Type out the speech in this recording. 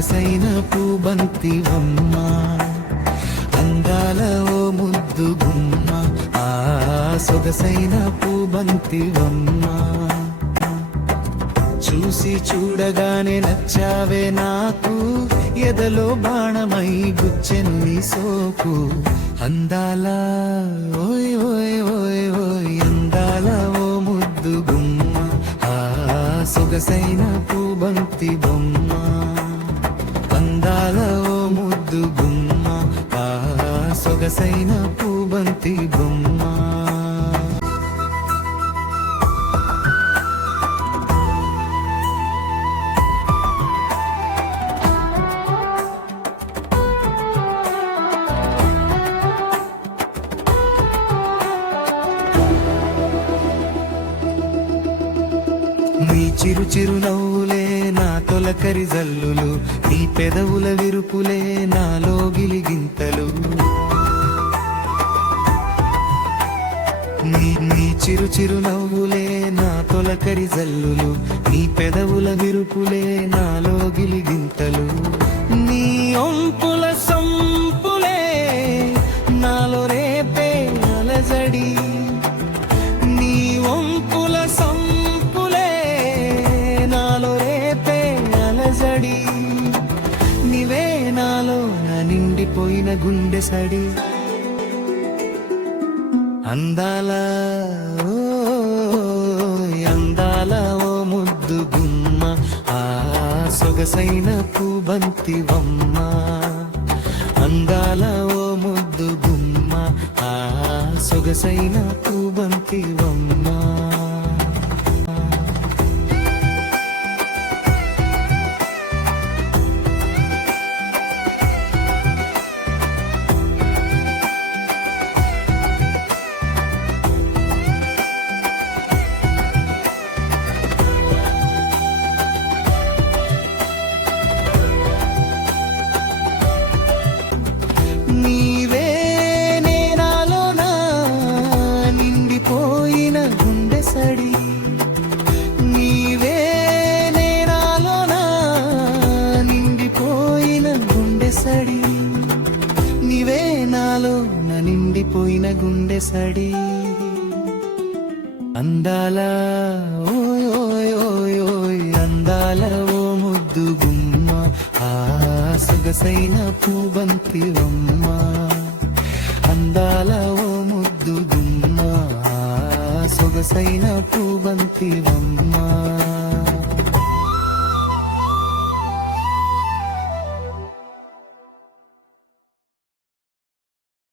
సొగసైన పూబంతివమ్మ అందాల ఓ ముద్దు గుమ్మ ఆ సొగసైన పూబంతివమ్మ చూసి చూడగానే నచ్చావే నాకు ఎదలో బాణమై గుచ్చెను నీ సోకు అందాల ఓయ్ ఓయ్ ఓయ్ ఓయ్ అందాల ఓ ముద్దు గుమ్మ ఆ సొగసైన పూబంతి బొమ్మ అందాల ఓ ముద్దు గుమ్మ ఆ సొగసైన పూబంతి బొమ్మ నీ చిరు చిరు నవ్వులే నా తొలకరి జల్లులు నీ పెదవుల విరుపులే నాలో గిలిగింతలు నీ చిరు చిరు నవ్వులే నా తొలకరి జల్లులు నీ పెదవుల విరుపులే నాలో గిలిగింతలు నీ ఒంపుల సంపులే నాలో రేపే అలజడి నీ ఒంపుల నీవే నాలో నా నిండిపోయిన గుండె సడి అందాల అందాల ఓ ముద్దు గుమ్మ ఆ సొగసైన పూబంతివమ్మ అందాల ఓ ముద్దు గుమ్మ ఆ సొగసైన పూబంతివమ్మ నీవే నేనాలోనా నిండిపోయిన గుండె సడి నీవే నేనాలోనా నిండిపోయిన గుండె సడి నీవే నాలో నా నిండిపోయిన గుండె సడి అందాల ఓయ్ ఓయ్ ఓయ్ ఓయ్ అందాల ఓ ముద్దు గుమ్మ ఆ సొగసైన పూబంతివమ్మ అందాల ఓ ముద్దు గుమ్మ ఆ సొగసైన పూబంతివమ్మ